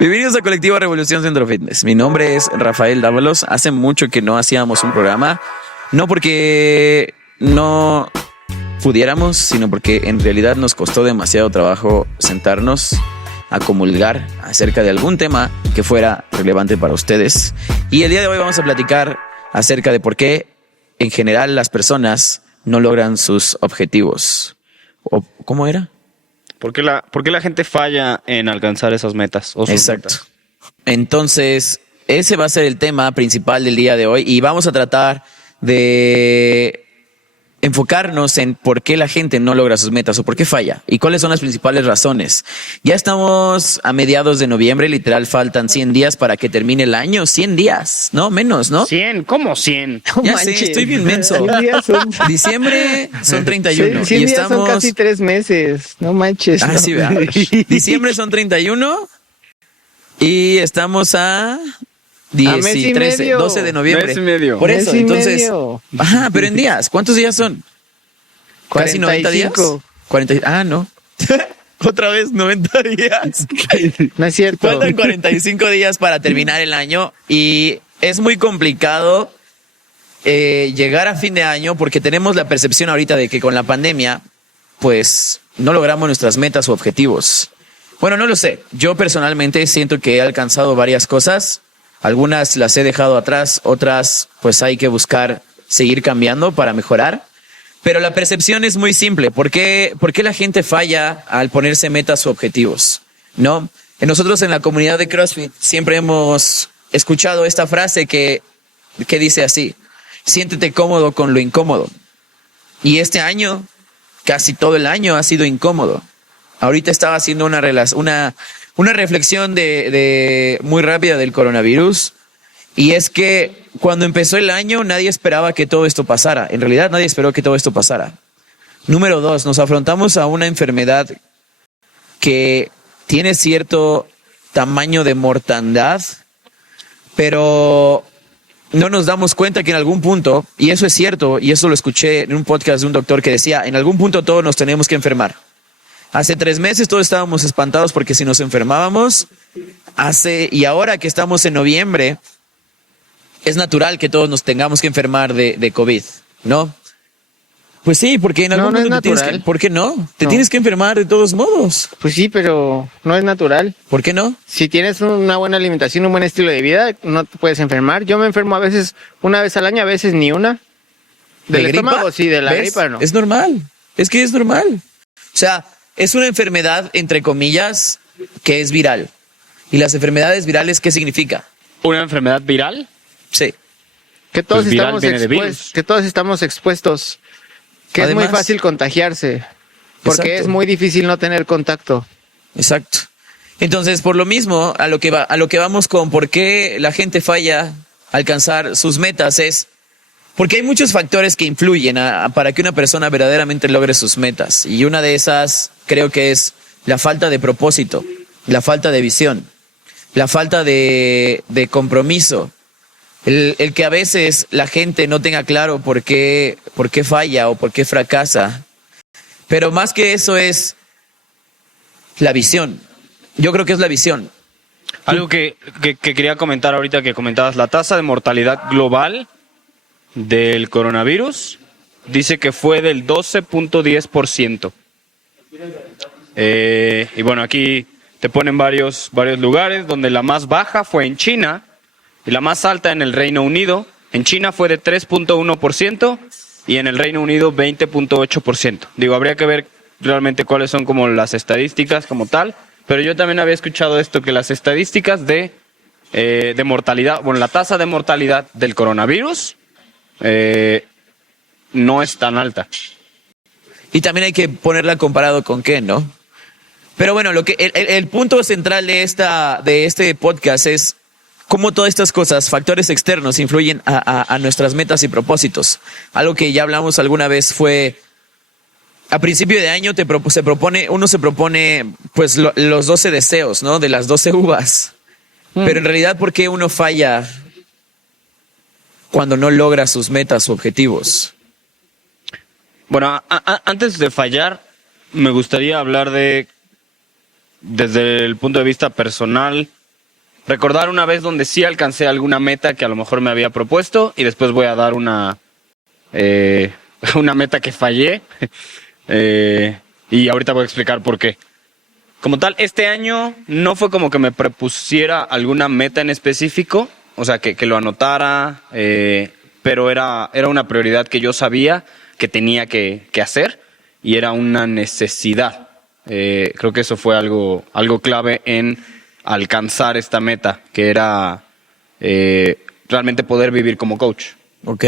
Bienvenidos a Colectivo Revolución Centro Fitness. Mi nombre es Rafael Dávalos. Hace mucho que no hacíamos un programa, no porque no pudiéramos, sino porque en realidad nos costó demasiado trabajo sentarnos a comulgar acerca de algún tema que fuera relevante para ustedes. Y el día de hoy vamos a platicar acerca de por qué en general las personas no logran sus objetivos. ¿Cómo era? ¿Por qué la gente falla en alcanzar esas metas? Exacto. Metas? Entonces, ese va a ser el tema principal del día de hoy y vamos a tratar de enfocarnos en por qué la gente no logra sus metas o por qué falla y cuáles son las principales razones. Ya estamos a mediados de noviembre, literal faltan 100 días para que termine el año. 100 días, ¿no? Menos, ¿no? 100, ¿cómo 100? No Ya manches. sé, estoy bien menso. 100 días son, Diciembre son 31 100 y días estamos... son casi 3 meses. No manches. Ah, no. sí, ¿verdad? Diciembre son 31 y estamos a... mes y 13, medio. 12 de noviembre. Mes y medio. Por Mes eso, y entonces... medio. Ajá, pero en días. ¿Cuántos días son? ¿Casi 90 días? 45. 40, no. Otra vez 90 días. No es cierto. Faltan 45 días para terminar el año y es muy complicado llegar a fin de año porque tenemos la percepción ahorita de que con la pandemia, pues no logramos nuestras metas o objetivos. Bueno, no lo sé. Yo personalmente siento que he alcanzado varias cosas. Algunas las he dejado atrás, otras pues hay que buscar seguir cambiando para mejorar. Pero la percepción es muy simple. ¿Por qué la gente falla al ponerse metas o objetivos? ¿No? Nosotros en la comunidad de CrossFit siempre hemos escuchado esta frase que dice así: siéntete cómodo con lo incómodo. Y este año, casi todo el año ha sido incómodo. Ahorita estaba haciendo una reflexión de muy rápida del coronavirus. Y es que cuando empezó el año nadie esperaba que todo esto pasara. En realidad nadie esperó que todo esto pasara. Número 2, nos afrontamos a una enfermedad que tiene cierto tamaño de mortandad, pero no nos damos cuenta que en algún punto, y eso es cierto, y eso lo escuché en un podcast de un doctor que decía, en algún punto todos nos tenemos que enfermar. Hace 3 meses todos estábamos espantados porque si nos enfermábamos, y ahora que estamos en noviembre, es natural que todos nos tengamos que enfermar de COVID, ¿no? Pues sí, porque en algún no momento es te tienes natural. que... ¿Por qué no? Te No. tienes que enfermar de todos modos. Pues sí, pero no es natural. ¿Por qué no? Si tienes una buena alimentación, un buen estilo de vida, no te puedes enfermar. Yo me enfermo a veces una vez al año, a veces ni una. ¿Del ¿De gripa? estómago? Sí, de la ¿Ves? gripa no. Es normal. Es que es normal. O sea, es una enfermedad, entre comillas, que es viral. ¿Y las enfermedades virales qué significa? ¿Una enfermedad viral? Sí. Que todos, Pues viral estamos viene de virus. que todos estamos expuestos. Que Además, es muy fácil contagiarse. Porque Exacto. es muy difícil no tener contacto. Exacto. Entonces, por lo mismo, a lo que vamos con por qué la gente falla alcanzar sus metas es porque hay muchos factores que influyen para que una persona verdaderamente logre sus metas. Y una de esas creo que es la falta de propósito, la falta de visión, la falta de compromiso. El que a veces la gente no tenga claro por qué falla o por qué fracasa. Pero más que eso es la visión. Yo creo que es la visión. Algo que quería comentar ahorita que comentabas, la tasa de mortalidad global del coronavirus dice que fue del 12.10%. Y bueno, aquí te ponen varios lugares donde la más baja fue en China y la más alta en el Reino Unido. En China fue de 3.1% y en el Reino Unido 20.8%. Digo, habría que ver realmente cuáles son como las estadísticas como tal, pero yo también había escuchado esto, que las estadísticas de mortalidad, bueno, la tasa de mortalidad del coronavirus no es tan alta. Y también hay que ponerla comparado con qué, ¿no? Pero bueno, el punto central de este podcast es cómo todas estas cosas, factores externos, influyen a nuestras metas y propósitos. Algo que ya hablamos alguna vez fue, a principio de año uno se propone pues los 12 deseos, ¿no? De las 12 uvas. Pero en realidad, ¿por qué uno falla cuando no logra sus metas o objetivos? Bueno, antes de fallar, me gustaría hablar desde el punto de vista personal, recordar una vez donde sí alcancé alguna meta que a lo mejor me había propuesto y después voy a dar una meta que fallé y ahorita voy a explicar por qué. Como tal, este año no fue como que me propusiera alguna meta en específico, o sea, que lo anotara, pero era una prioridad que yo sabía que tenía que hacer y era una necesidad. Creo que eso fue algo clave en alcanzar esta meta, que era realmente poder vivir como coach. Ok.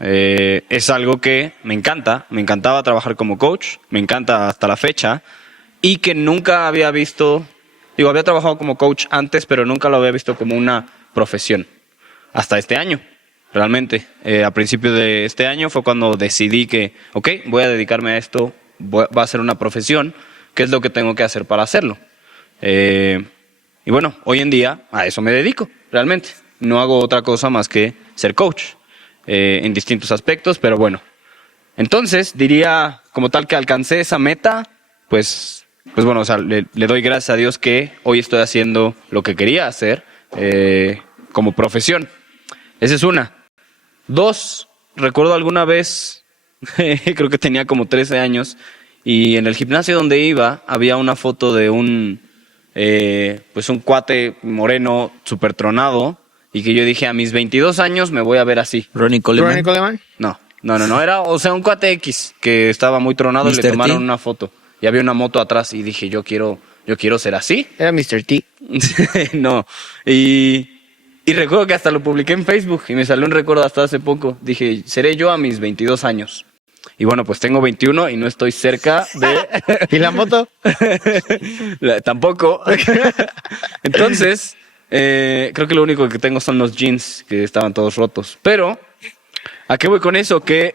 Es algo que me encantaba trabajar como coach, me encanta hasta la fecha, y que nunca había visto, había trabajado como coach antes, pero nunca lo había visto como una profesión, hasta este año, realmente. A principios de este año fue cuando decidí que, voy a dedicarme a esto, va a ser una profesión, ¿qué es lo que tengo que hacer para hacerlo? Y bueno, hoy en día a eso me dedico, realmente. No hago otra cosa más que ser coach en distintos aspectos, pero bueno. Entonces, diría como tal que alcancé esa meta, pues bueno, o sea, le doy gracias a Dios que hoy estoy haciendo lo que quería hacer como profesión. Esa es una. 2, recuerdo alguna vez, creo que tenía como 13 años, y en el gimnasio donde iba había una foto de un cuate moreno súper tronado, y que yo dije, a mis 22 años me voy a ver así. Ronnie Coleman. ¿Ronnie Coleman? No, era, o sea, un cuate X que estaba muy tronado y le tomaron una foto. Y había una moto atrás y dije, yo quiero ser así. Era Mr. T. No, y recuerdo que hasta lo publiqué en Facebook y me salió un recuerdo hasta hace poco. Dije, seré yo a mis 22 años. Y bueno, pues tengo 21 y no estoy cerca de... ¿Y la moto? Tampoco. Entonces, creo que lo único que tengo son los jeans que estaban todos rotos. Pero, ¿a qué voy con eso? Que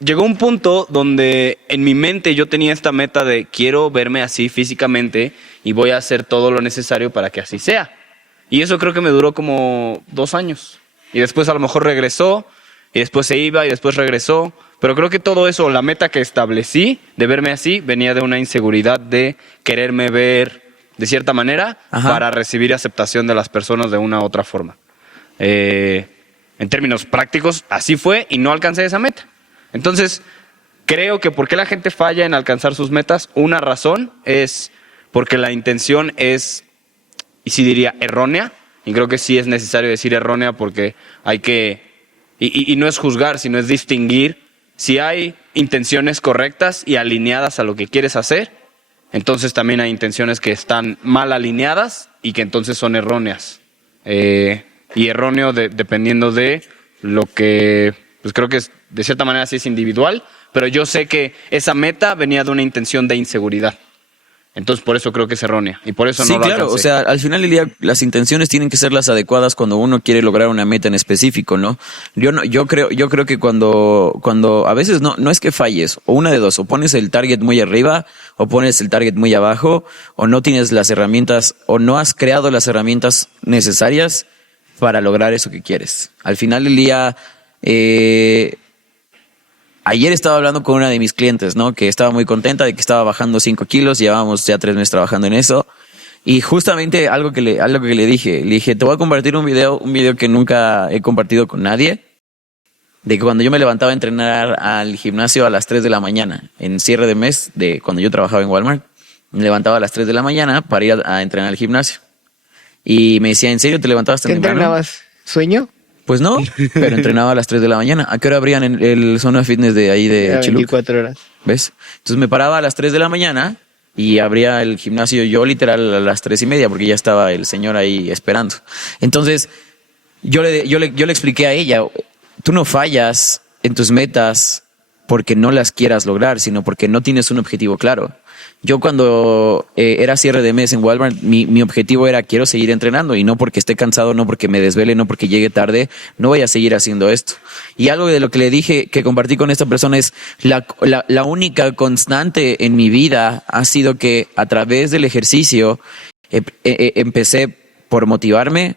llegó un punto donde en mi mente yo tenía esta meta de quiero verme así físicamente y voy a hacer todo lo necesario para que así sea. Y eso creo que me duró como 2 años. Y después a lo mejor regresó, y después se iba, y después regresó. Pero creo que todo eso, la meta que establecí de verme así, venía de una inseguridad de quererme ver de cierta manera para recibir aceptación de las personas de una u otra forma. En términos prácticos, así fue y no alcancé esa meta. Entonces, creo que ¿por qué la gente falla en alcanzar sus metas? Una razón es porque la intención es, y sí diría, errónea. Y creo que sí es necesario decir errónea porque hay que, y no es juzgar, sino es distinguir. Si hay intenciones correctas y alineadas a lo que quieres hacer, entonces también hay intenciones que están mal alineadas y que entonces son erróneas. Y erróneo dependiendo de lo que, pues creo que es, de cierta manera sí es individual, pero yo sé que esa meta venía de una intención de inseguridad. Entonces por eso creo que es errónea y por eso no lo alcancé. Sí, claro, o sea, al final del día las intenciones tienen que ser las adecuadas cuando uno quiere lograr una meta en específico, ¿no? Yo creo que cuando a veces no es que falles, o una de dos, o pones el target muy arriba, o pones el target muy abajo, o no tienes las herramientas, o no has creado las herramientas necesarias para lograr eso que quieres. Al final del día, ayer estaba hablando con una de mis clientes, ¿no? Que estaba muy contenta de que estaba bajando 5 kilos, llevábamos ya 3 meses trabajando en eso. Y justamente algo que le dije, te voy a compartir un video que nunca he compartido con nadie, de que cuando yo me levantaba a entrenar al gimnasio a las 3 de la mañana, en cierre de mes, de cuando yo trabajaba en Walmart, me levantaba a las 3 de la mañana para ir a entrenar al gimnasio. Y me decía, ¿en serio te levantabas tan temprano? ¿Qué entrenabas? ¿Sueño? Pues no, pero entrenaba a las 3 de la mañana. ¿A qué hora abrían el Zona Fitness de ahí de Chiluc? 24 horas. ¿Ves? Entonces me paraba a las 3 de la mañana y abría el gimnasio yo literal a las 3:30 porque ya estaba el señor ahí esperando. Entonces yo le expliqué a ella, tú no fallas en tus metas porque no las quieras lograr, sino porque no tienes un objetivo claro. Yo cuando era cierre de mes en Walmart, mi objetivo era quiero seguir entrenando y no porque esté cansado, no porque me desvele, no porque llegue tarde, no voy a seguir haciendo esto. Y algo de lo que le dije, que compartí con esta persona es la única constante en mi vida ha sido que a través del ejercicio empecé por motivarme.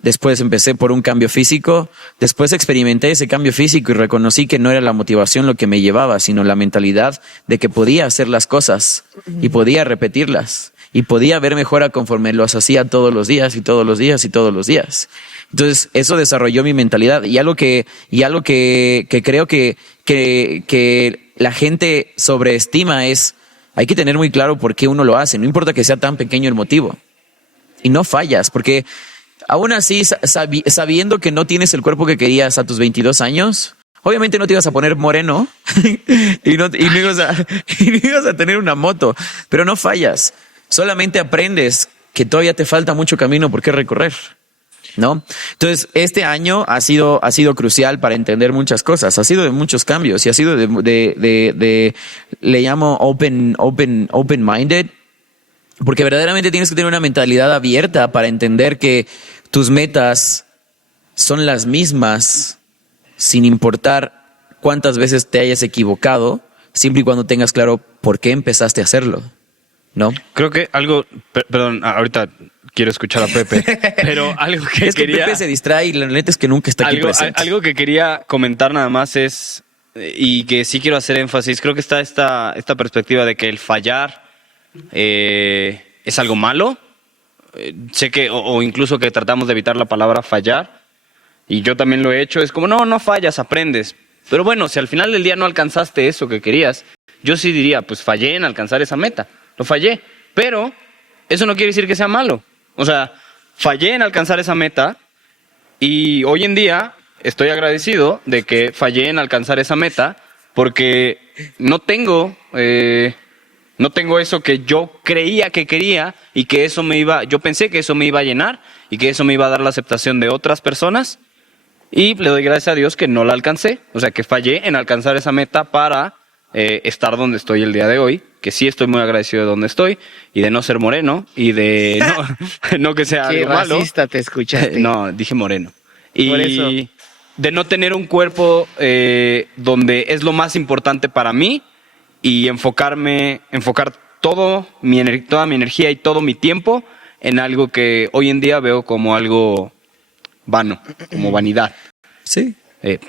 Después empecé por un cambio físico, después experimenté ese cambio físico y reconocí que no era la motivación lo que me llevaba, sino la mentalidad de que podía hacer las cosas y podía repetirlas. y podía ver mejora conforme los hacía todos los días y todos los días y todos los días. Entonces, eso desarrolló mi mentalidad y algo que creo que la gente sobreestima es, hay que tener muy claro por qué uno lo hace, no importa que sea tan pequeño el motivo. Y no fallas, porque aún así, sabiendo que no tienes el cuerpo que querías a tus 22 años, obviamente no te ibas a poner moreno y no ibas a tener una moto, pero no fallas. Solamente aprendes que todavía te falta mucho camino por qué recorrer, ¿no? Entonces, este año ha sido crucial para entender muchas cosas. Ha sido de muchos cambios y ha sido le llamo open-minded, porque verdaderamente tienes que tener una mentalidad abierta para entender que tus metas son las mismas, sin importar cuántas veces te hayas equivocado, siempre y cuando tengas claro por qué empezaste a hacerlo, ¿no? Creo que algo, perdón, ahorita quiero escuchar a Pepe, pero algo que es que quería... Pepe se distrae y la neta es que nunca está aquí presente. Algo que quería comentar nada más es, y que sí quiero hacer énfasis, creo que está esta perspectiva de que el fallar es algo malo. Sé que, o incluso que tratamos de evitar la palabra fallar, y yo también lo he hecho, es como, no fallas, aprendes. Pero bueno, si al final del día no alcanzaste eso que querías, yo sí diría, pues fallé en alcanzar esa meta, lo fallé, pero eso no quiere decir que sea malo. O sea, fallé en alcanzar esa meta y hoy en día estoy agradecido de que fallé en alcanzar esa meta porque no tengo eso que yo creía que quería y que yo pensé que eso me iba a llenar y que eso me iba a dar la aceptación de otras personas, y le doy gracias a Dios que no la alcancé, o sea que fallé en alcanzar esa meta para estar donde estoy el día de hoy, que sí estoy muy agradecido de donde estoy y de no ser moreno y de no que sea algo malo. Qué racista te escuchaste. No, dije moreno. Y por eso, de no tener un cuerpo donde es lo más importante para mí y enfocar toda mi energía y todo mi tiempo en algo que hoy en día veo como algo vano, como vanidad. Sí.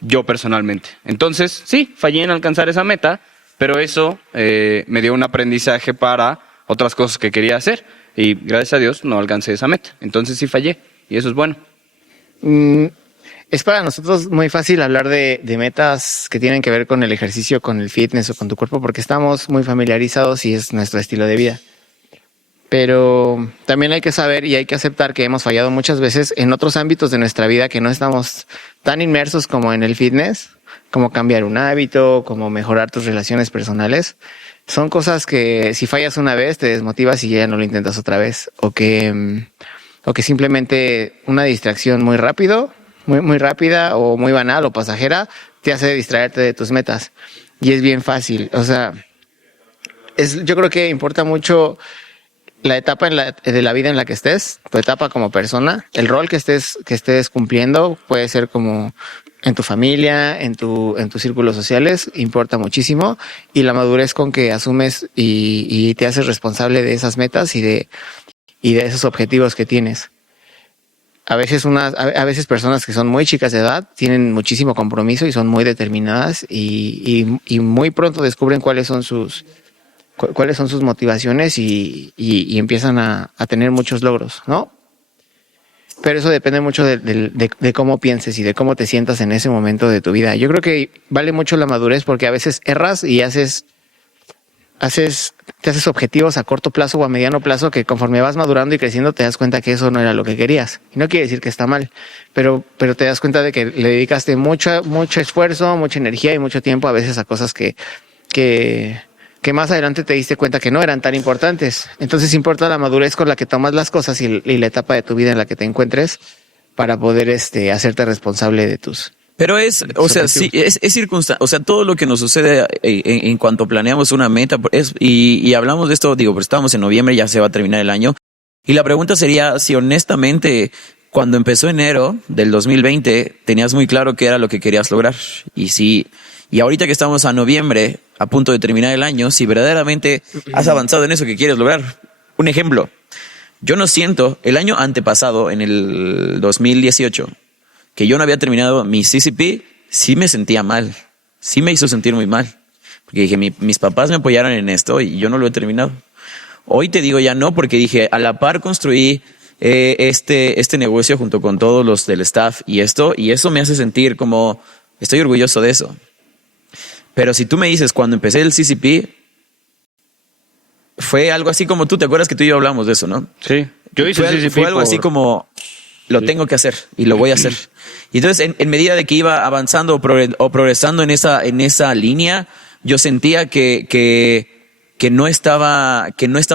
Yo personalmente. Entonces, sí, fallé en alcanzar esa meta, pero eso me dio un aprendizaje para otras cosas que quería hacer y gracias a Dios no alcancé esa meta. Entonces sí fallé y eso es bueno. Es para nosotros muy fácil hablar de metas que tienen que ver con el ejercicio, con el fitness o con tu cuerpo, porque estamos muy familiarizados y es nuestro estilo de vida. Pero también hay que saber y hay que aceptar que hemos fallado muchas veces en otros ámbitos de nuestra vida que no estamos tan inmersos como en el fitness, como cambiar un hábito, como mejorar tus relaciones personales. Son cosas que si fallas una vez te desmotivas y ya no lo intentas otra vez, o que simplemente una distracción muy rápida o muy banal o pasajera te hace distraerte de tus metas. Y es bien fácil. O sea, yo creo que importa mucho la etapa de la vida en la que estés, tu etapa como persona, el rol que estés cumpliendo, puede ser como en tu familia, en tus círculos sociales, importa muchísimo, y la madurez con que asumes y te haces responsable de esas metas y de esos objetivos que tienes. A veces personas que son muy chicas de edad tienen muchísimo compromiso y son muy determinadas y muy pronto descubren cuáles son sus motivaciones y empiezan a tener muchos logros, ¿no? Pero eso depende mucho de cómo pienses y de cómo te sientas en ese momento de tu vida. Yo creo que vale mucho la madurez porque a veces erras y te haces objetivos a corto plazo o a mediano plazo que conforme vas madurando y creciendo te das cuenta que eso no era lo que querías. Y no quiere decir que está mal, pero te das cuenta de que le dedicaste mucho esfuerzo, mucha energía y mucho tiempo a veces a cosas que más adelante te diste cuenta que no eran tan importantes. Entonces importa la madurez con la que tomas las cosas y la etapa de tu vida en la que te encuentres para poder hacerte responsable de tus... Pero es circunstancia, o sea, todo lo que nos sucede en cuanto planeamos una meta y hablamos de esto, pero estamos en noviembre, ya se va a terminar el año. Y la pregunta sería si honestamente, cuando empezó enero del 2020, tenías muy claro qué era lo que querías lograr. Y ahorita que estamos a noviembre, a punto de terminar el año, si verdaderamente has avanzado en eso que quieres lograr. Un ejemplo, yo no siento, el año antepasado, en el 2018, que yo no había terminado mi CCP, sí me sentía mal, sí me hizo sentir muy mal. Porque dije, mis papás me apoyaron en esto y yo no lo he terminado. Hoy te digo ya no, porque dije, a la par construí este negocio junto con todos los del staff y eso me hace sentir como, estoy orgulloso de eso. Pero si tú me dices, cuando empecé el CCP, fue algo así como tú, ¿te acuerdas que tú y yo hablamos de eso, no? Sí, yo hice Fue, CCP fue algo así como, lo Sí. tengo que hacer y lo voy a hacer. Y entonces, en medida de que iba avanzando o progresando en esa línea, yo sentía que no estaba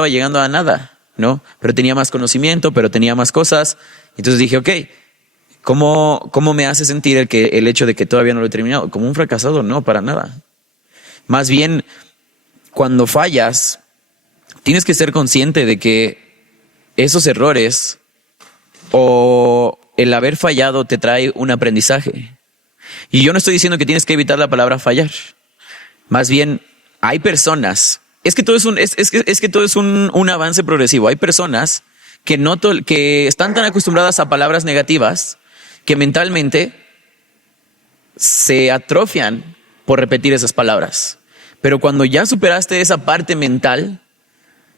llegando a nada, ¿no? Pero tenía más conocimiento, pero tenía más cosas. Entonces dije, ok, ¿cómo me hace sentir el hecho de que todavía no lo he terminado? Como un fracasado, no, para nada. Más bien, cuando fallas, tienes que ser consciente de que esos errores o el haber fallado te trae un aprendizaje. Y yo no estoy diciendo que tienes que evitar la palabra fallar. Más bien, hay personas, es que todo es un avance progresivo. Hay personas que están tan acostumbradas a palabras negativas que mentalmente se atrofian por repetir esas palabras. Pero cuando ya superaste esa parte mental,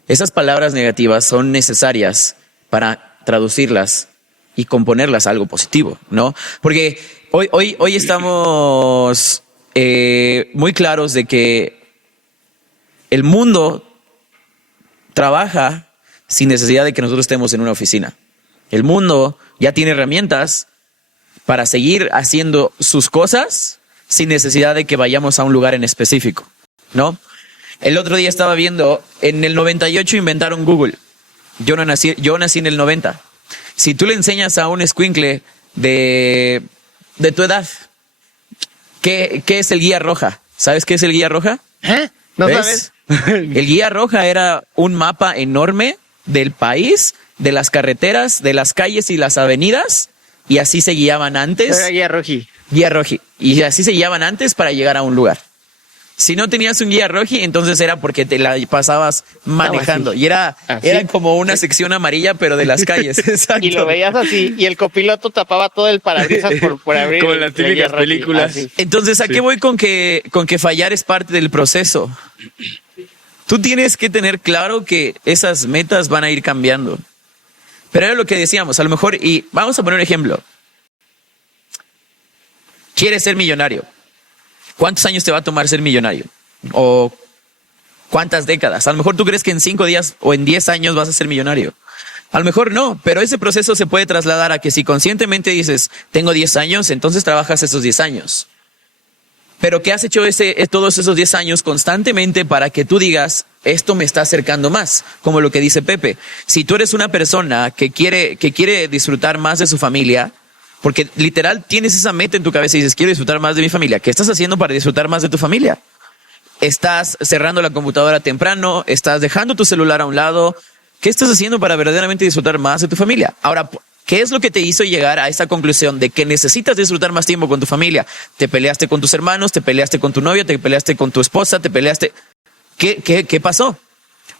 esas palabras negativas son necesarias para traducirlas y componerlas a algo positivo, ¿no? Porque hoy estamos muy claros de que el mundo trabaja sin necesidad de que nosotros estemos en una oficina. El mundo ya tiene herramientas para seguir haciendo sus cosas sin necesidad de que vayamos a un lugar en específico, ¿no? El otro día estaba viendo, en el 98 inventaron Google. Yo nací en el 90. Si tú le enseñas a un escuincle de tu edad, ¿qué es el guía roja? ¿Sabes qué es el guía roja? ¿No ¿Ves? sabes? El guía roja era un mapa enorme del país, de las carreteras, de las calles y las avenidas, y así se guiaban antes. Era guía roji. Guía roji. Y así se guiaban antes para llegar a un lugar. Si no tenías un guía roji, entonces era porque te la pasabas manejando. así. Y era como una sección amarilla, pero de las calles. Exacto. Y lo veías así, y el copiloto tapaba todo el parabrisas por abrir. Como en las la guía típicas roji, películas. así. Entonces, ¿a qué voy con que fallar es parte del proceso? Tú tienes que tener claro que esas metas van a ir cambiando. Pero era lo que decíamos, a lo mejor, y vamos a poner un ejemplo. ¿Quieres ser millonario? ¿Cuántos años te va a tomar ser millonario? ¿O cuántas décadas? A lo mejor tú crees que en 5 días o en 10 años vas a ser millonario. A lo mejor no, pero ese proceso se puede trasladar a que si conscientemente dices, tengo 10 años, entonces trabajas esos 10 años. Pero ¿qué has hecho todos esos 10 años constantemente para que tú digas, esto me está acercando más? Como lo que dice Pepe. Si tú eres una persona que quiere disfrutar más de su familia, porque literal tienes esa meta en tu cabeza y dices, quiero disfrutar más de mi familia. ¿Qué estás haciendo para disfrutar más de tu familia? Estás cerrando la computadora temprano, estás dejando tu celular a un lado. ¿Qué estás haciendo para verdaderamente disfrutar más de tu familia? Ahora, ¿qué es lo que te hizo llegar a esa conclusión de que necesitas disfrutar más tiempo con tu familia? Te peleaste con tus hermanos, te peleaste con tu novio, te peleaste con tu esposa, te peleaste... ¿Qué pasó?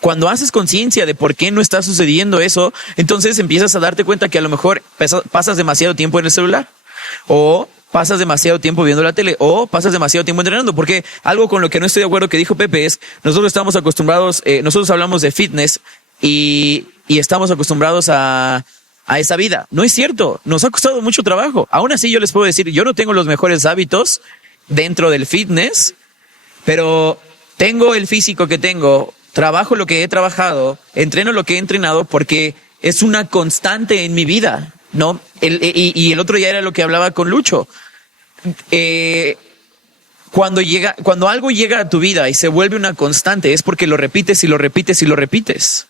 Cuando haces conciencia de por qué no está sucediendo eso, entonces empiezas a darte cuenta que a lo mejor pasas demasiado tiempo en el celular, o pasas demasiado tiempo viendo la tele, o pasas demasiado tiempo entrenando, porque algo con lo que no estoy de acuerdo que dijo Pepe es, nosotros estamos acostumbrados, nosotros hablamos de fitness y estamos acostumbrados a esa vida. No es cierto, nos ha costado mucho trabajo. Aún así yo les puedo decir, yo no tengo los mejores hábitos dentro del fitness, pero tengo el físico que tengo, trabajo lo que he trabajado, entreno lo que he entrenado porque es una constante en mi vida, ¿no? Y el otro día era lo que hablaba con Lucho. Cuando algo llega a tu vida y se vuelve una constante es porque lo repites y lo repites y lo repites.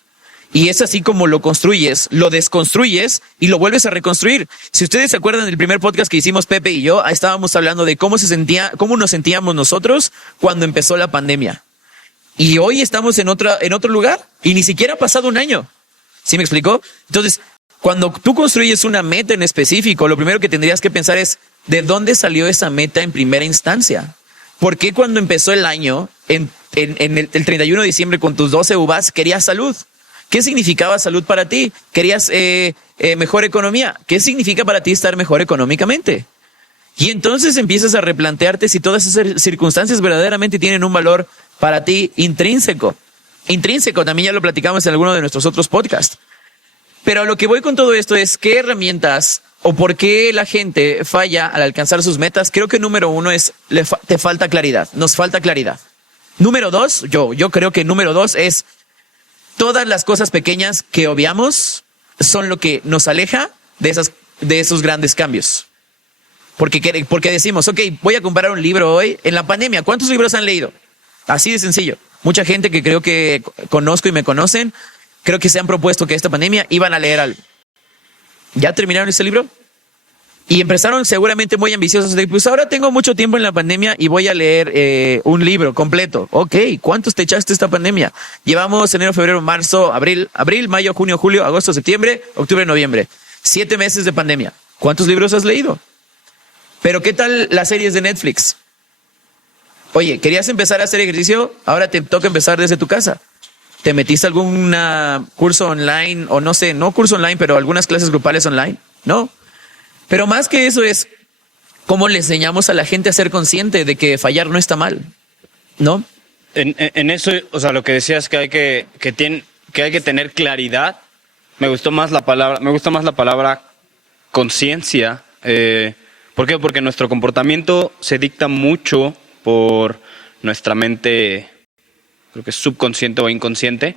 Y es así como lo construyes, lo desconstruyes y lo vuelves a reconstruir. Si ustedes se acuerdan del primer podcast que hicimos Pepe y yo, estábamos hablando de cómo nos sentíamos nosotros cuando empezó la pandemia. Y hoy estamos en otro lugar y ni siquiera ha pasado un año. ¿Sí me explicó? Entonces, cuando tú construyes una meta en específico, lo primero que tendrías que pensar es, ¿de dónde salió esa meta en primera instancia? ¿Por qué cuando empezó el año, en el 31 de diciembre con tus 12 uvas, querías salud? ¿Qué significaba salud para ti? ¿Querías mejor economía? ¿Qué significa para ti estar mejor económicamente? Y entonces empiezas a replantearte si todas esas circunstancias verdaderamente tienen un valor para ti intrínseco. intrínseco, también ya lo platicamos en alguno de nuestros otros podcasts. Pero a lo que voy con todo esto es qué herramientas o por qué la gente falla al alcanzar sus metas. Creo que número uno es, te falta claridad, nos falta claridad. Número dos, yo creo que número dos es todas las cosas pequeñas que obviamos son lo que nos aleja de esos grandes cambios. Porque decimos, ok, voy a comprar un libro hoy. En la pandemia, ¿cuántos libros han leído? Así de sencillo. Mucha gente que creo que conozco y me conocen, creo que se han propuesto que esta pandemia iban a leer algo. ¿Ya terminaron ese libro? Y empezaron seguramente muy ambiciosos de, pues ahora tengo mucho tiempo en la pandemia y voy a leer un libro completo. Ok, ¿cuántos te echaste esta pandemia? Llevamos enero, febrero, marzo, abril, mayo, junio, julio, agosto, septiembre, octubre, noviembre. 7 meses de pandemia. ¿Cuántos libros has leído? Pero ¿qué tal las series de Netflix? Oye, ¿querías empezar a hacer ejercicio? Ahora te toca empezar desde tu casa. ¿Te metiste a algún curso online o no sé, no curso online, pero algunas clases grupales online? No. Pero más que eso es cómo le enseñamos a la gente a ser consciente de que fallar no está mal, ¿no? En eso, o sea, lo que decías que hay que tener claridad. Me gusta más la palabra conciencia. ¿Por qué? Porque nuestro comportamiento se dicta mucho por nuestra mente, creo que es subconsciente o inconsciente.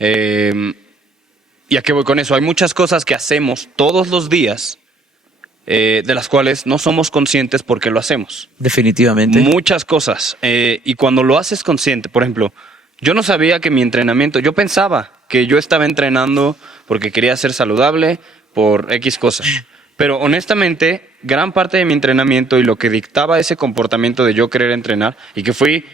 ¿Y a qué voy con eso? Hay muchas cosas que hacemos todos los días, de las cuales no somos conscientes porque lo hacemos. Definitivamente. Muchas cosas. Y cuando lo haces consciente, por ejemplo, yo no sabía que mi entrenamiento, yo pensaba que yo estaba entrenando porque quería ser saludable por X cosas. Pero honestamente, gran parte de mi entrenamiento y lo que dictaba ese comportamiento de yo querer entrenar y que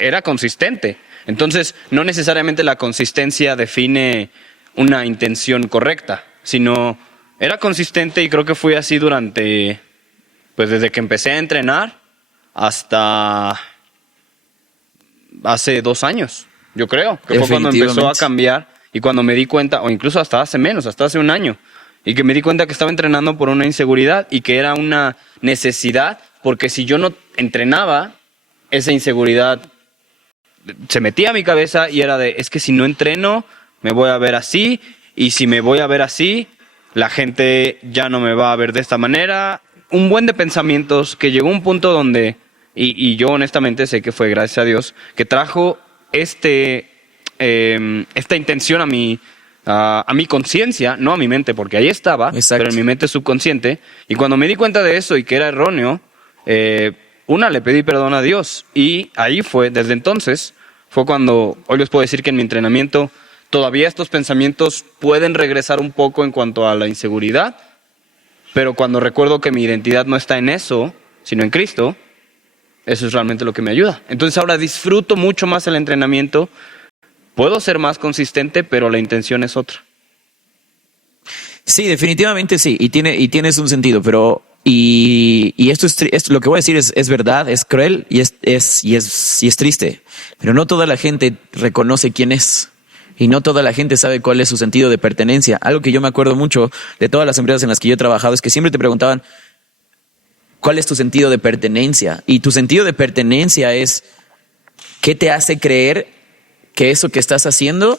era consistente. Entonces, no necesariamente la consistencia define una intención correcta, sino era consistente y creo que fui así desde que empecé a entrenar hasta hace 2 años, yo creo, que fue cuando empezó a cambiar y cuando me di cuenta, o incluso hasta hace 1 año, y que me di cuenta que estaba entrenando por una inseguridad y que era una necesidad, porque si yo no entrenaba, esa inseguridad se metía a mi cabeza y era es que si no entreno, me voy a ver así, y si me voy a ver así, la gente ya no me va a ver de esta manera. Un buen de pensamientos que llegó a un punto donde, y yo honestamente sé que fue gracias a Dios, que trajo esta intención a mi conciencia, no a mi mente, porque ahí estaba, exacto, pero en mi mente subconsciente. Y cuando me di cuenta de eso y que era erróneo, le pedí perdón a Dios. Y ahí desde entonces, fue cuando hoy les puedo decir que en mi entrenamiento todavía estos pensamientos pueden regresar un poco en cuanto a la inseguridad, pero cuando recuerdo que mi identidad no está en eso, sino en Cristo, eso es realmente lo que me ayuda. Entonces ahora disfruto mucho más el entrenamiento. Puedo ser más consistente, pero la intención es otra. Sí, definitivamente sí, y tienes un sentido, pero esto lo que voy a decir es verdad, es cruel y es triste, pero no toda la gente reconoce quién es y no toda la gente sabe cuál es su sentido de pertenencia. Algo que yo me acuerdo mucho de todas las empresas en las que yo he trabajado es que siempre te preguntaban ¿cuál es tu sentido de pertenencia? Y tu sentido de pertenencia es ¿qué te hace creer que eso que estás haciendo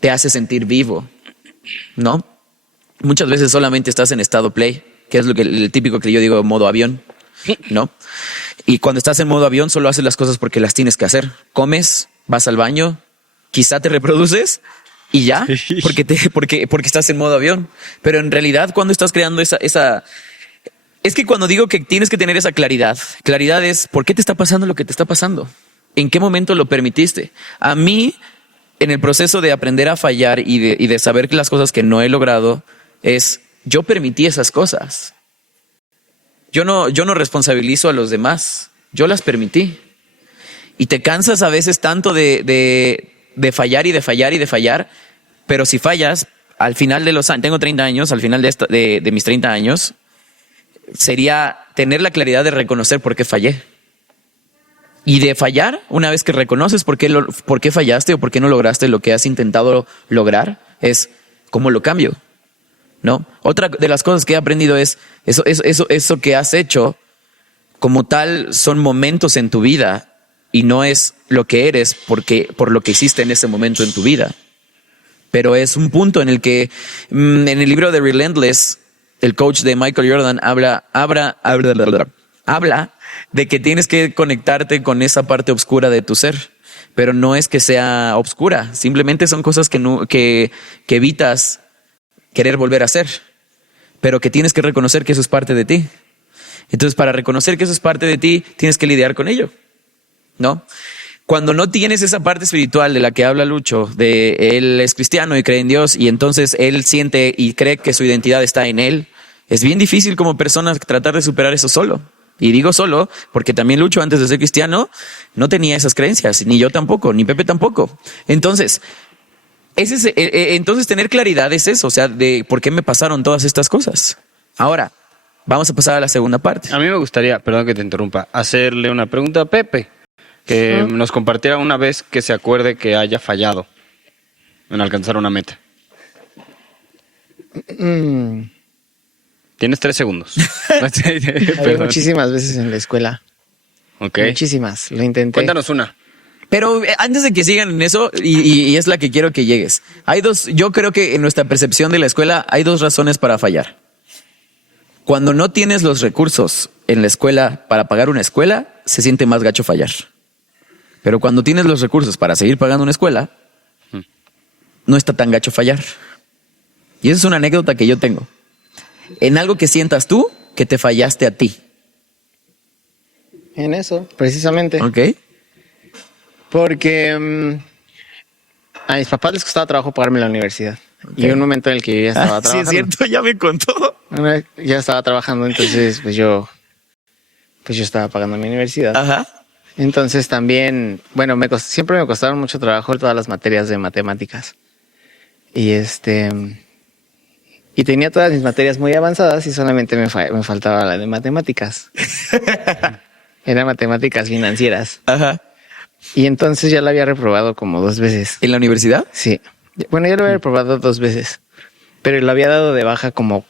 te hace sentir vivo? ¿No? Muchas veces solamente estás en estado play, que es el típico que yo digo modo avión, ¿no? Y cuando estás en modo avión solo haces las cosas porque las tienes que hacer. Comes, vas al baño, quizá te reproduces y ya, porque estás en modo avión. Pero en realidad cuando estás creando esa es que cuando digo que tienes que tener esa claridad es ¿por qué te está pasando lo que te está pasando? ¿En qué momento lo permitiste? A mí, en el proceso de aprender a fallar y de saber que las cosas que no he logrado yo permití esas cosas. Yo no responsabilizo a los demás. Yo las permití. Y te cansas a veces tanto de fallar y de fallar y de fallar, pero si fallas, al final de los años, tengo 30 años, al final de mis 30 años, sería tener la claridad de reconocer por qué fallé. Y de fallar, una vez que reconoces por qué fallaste o por qué no lograste lo que has intentado lograr, es cómo lo cambio, ¿no? Otra de las cosas que he aprendido es eso que has hecho, como tal, son momentos en tu vida y no es lo que eres por lo que hiciste en ese momento en tu vida. Pero es un punto en el que en el libro de Relentless, el coach de Michael Jordan habla de que tienes que conectarte con esa parte oscura de tu ser, pero no es que sea oscura, simplemente son cosas que evitas querer volver a hacer, pero que tienes que reconocer que eso es parte de ti. Entonces, para reconocer que eso es parte de ti, tienes que lidiar con ello, ¿no? Cuando no tienes esa parte espiritual de la que habla Lucho, de él es cristiano y cree en Dios, y entonces él siente y cree que su identidad está en él, es bien difícil como persona tratar de superar eso solo. Y digo solo porque también Lucho, antes de ser cristiano, no tenía esas creencias, ni yo tampoco, ni Pepe tampoco. Entonces, entonces tener claridad es eso, o sea, de por qué me pasaron todas estas cosas. Ahora, vamos a pasar a la segunda parte. A mí me gustaría, perdón que te interrumpa, hacerle una pregunta a Pepe, que nos compartiera una vez que se acuerde que haya fallado en alcanzar una meta. Tienes 3 segundos. Hay muchísimas veces en la escuela. Ok. Muchísimas, lo intenté. Cuéntanos una. Pero antes de que sigan en eso, y es la que quiero que llegues, yo creo que en nuestra percepción de la escuela hay 2 razones para fallar. Cuando no tienes los recursos en la escuela para pagar una escuela, se siente más gacho fallar. Pero cuando tienes los recursos para seguir pagando una escuela, no está tan gacho fallar. Y esa es una anécdota que yo tengo. En algo que sientas tú, que te fallaste a ti. En eso, precisamente. ¿Ok? Porque a mis papás les costaba trabajo pagarme la universidad. Y un momento en el que yo ya estaba trabajando. Sí, es cierto, ya me contó. Ya estaba trabajando, entonces pues yo estaba pagando mi universidad. Ajá. Entonces también, bueno, siempre me costaron mucho trabajo todas las materias de matemáticas. Y y tenía todas mis materias muy avanzadas y solamente me faltaba la de matemáticas. Era matemáticas financieras. Ajá. Y entonces ya la había reprobado como 2 veces. ¿En la universidad? Sí. Bueno, ya lo había reprobado 2 veces. Pero lo había dado de baja como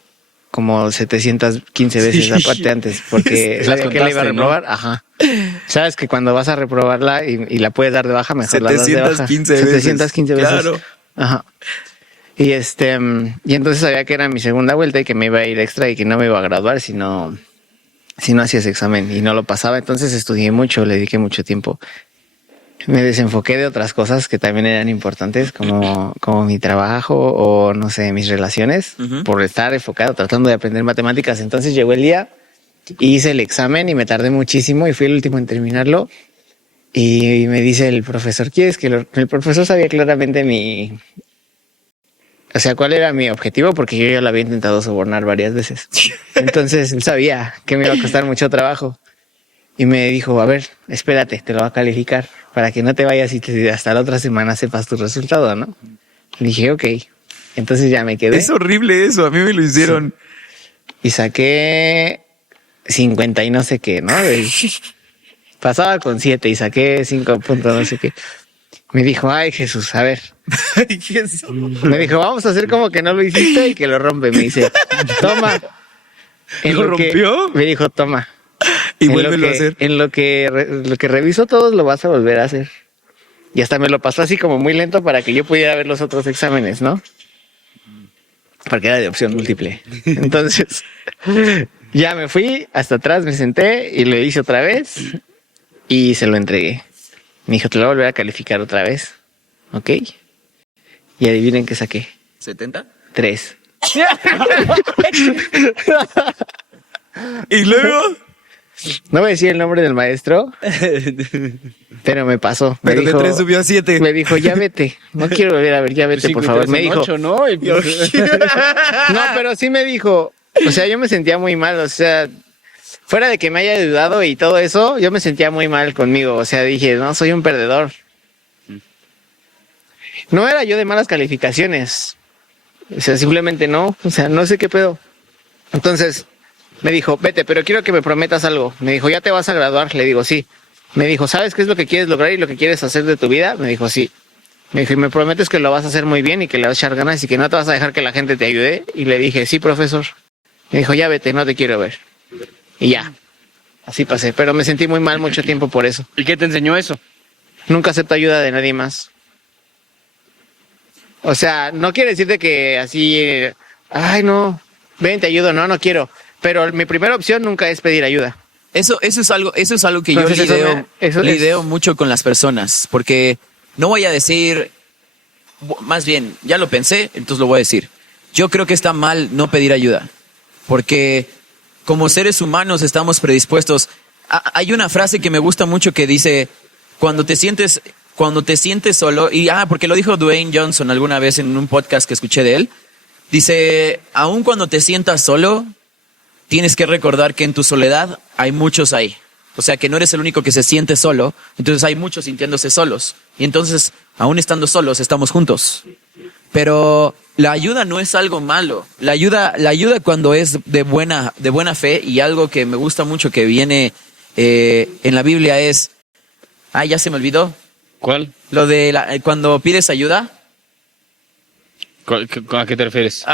715 veces aparte antes. Porque sabía que la iba a reprobar. ¿No? Ajá. Sabes que cuando vas a reprobarla y la puedes dar de baja, mejor la das de baja. 715 veces. 715 veces. Claro. Ajá. Y entonces sabía que era mi segunda vuelta y que me iba a ir extra y que no me iba a graduar si no hacía ese examen y no lo pasaba. Entonces estudié mucho, le dediqué mucho tiempo. Me desenfoqué de otras cosas que también eran importantes, como mi trabajo o, no sé, mis relaciones, por estar enfocado tratando de aprender matemáticas. Entonces llegó el día y hice el examen y me tardé muchísimo y fui el último en terminarlo. Y me dice el profesor, ¿quieres que el profesor sabía claramente o sea, cuál era mi objetivo? Porque yo ya lo había intentado sobornar varias veces. Entonces él sabía que me iba a costar mucho trabajo. Y me dijo, a ver, espérate, te lo voy a calificar para que no te vayas y hasta la otra semana sepas tu resultado, ¿no? Le dije, ok. Entonces ya me quedé. Es horrible eso, a mí me lo hicieron. Sí. Y saqué 50 y no sé qué, ¿no? Pasaba con 7 y saqué 5 puntos, no sé qué. Me dijo, ay, Jesús, a ver. Ay, Jesús. Me dijo, vamos a hacer como que no lo hiciste y que lo rompe. Me dice, toma. ¿Lo rompió? Me dijo, toma. Y vuélvelo a hacer. En lo que reviso todos lo vas a volver a hacer. Y hasta me lo pasó así como muy lento para que yo pudiera ver los otros exámenes, ¿no? Porque era de opción múltiple. Entonces, ya me fui hasta atrás, me senté y lo hice otra vez y se lo entregué. Me dijo, te lo voy a volver a calificar otra vez. ¿Ok? Y adivinen qué saqué. ¿70? 3. ¿Y luego? No voy a decir el nombre del maestro, pero me pasó. Pero me dijo, de 3 subió a 7. Me dijo, ya vete. No quiero volver a ver, ya vete, por favor. Me dijo, 8, ¿no? no, pero sí me dijo, o sea, yo me sentía muy mal, o sea, fuera de que me haya ayudado y todo eso, yo me sentía muy mal conmigo. O sea, dije, no, soy un perdedor. No era yo de malas calificaciones. O sea, simplemente no. O sea, no sé qué pedo. Entonces, me dijo, vete, pero quiero que me prometas algo. Me dijo, ¿ya te vas a graduar? Le digo, sí. Me dijo, ¿sabes qué es lo que quieres lograr y lo que quieres hacer de tu vida? Me dijo, sí. Me dijo, ¿y me prometes que lo vas a hacer muy bien y que le vas a echar ganas y que no te vas a dejar que la gente te ayude? Y le dije, sí, profesor. Me dijo, ya vete, no te quiero ver. Y ya. así pasé. Pero me sentí muy mal mucho tiempo por eso. ¿Y qué te enseñó eso? Nunca acepto ayuda de nadie más. O sea, no quiere decir de que así, ay no, ven, te ayudo, no quiero. Pero mi primera opción nunca es pedir ayuda. Eso es algo que Entonces, yo lidio mucho con las personas, porque no voy a decir, más bien, ya lo pensé, entonces lo voy a decir. Yo creo que está mal no pedir ayuda, porque como seres humanos estamos predispuestos. Hay una frase que me gusta mucho que dice, cuando te sientes solo, y porque lo dijo Dwayne Johnson alguna vez en un podcast que escuché de él, dice, aun cuando te sientas solo, tienes que recordar que en tu soledad hay muchos ahí. O sea, que no eres el único que se siente solo, entonces hay muchos sintiéndose solos. Y entonces, aún estando solos, estamos juntos. Pero la ayuda no es algo malo. La ayuda cuando es de buena fe, y algo que me gusta mucho que viene en la Biblia es, ya se me olvidó. ¿Cuál? Lo de cuando pides ayuda. ¿A qué te refieres?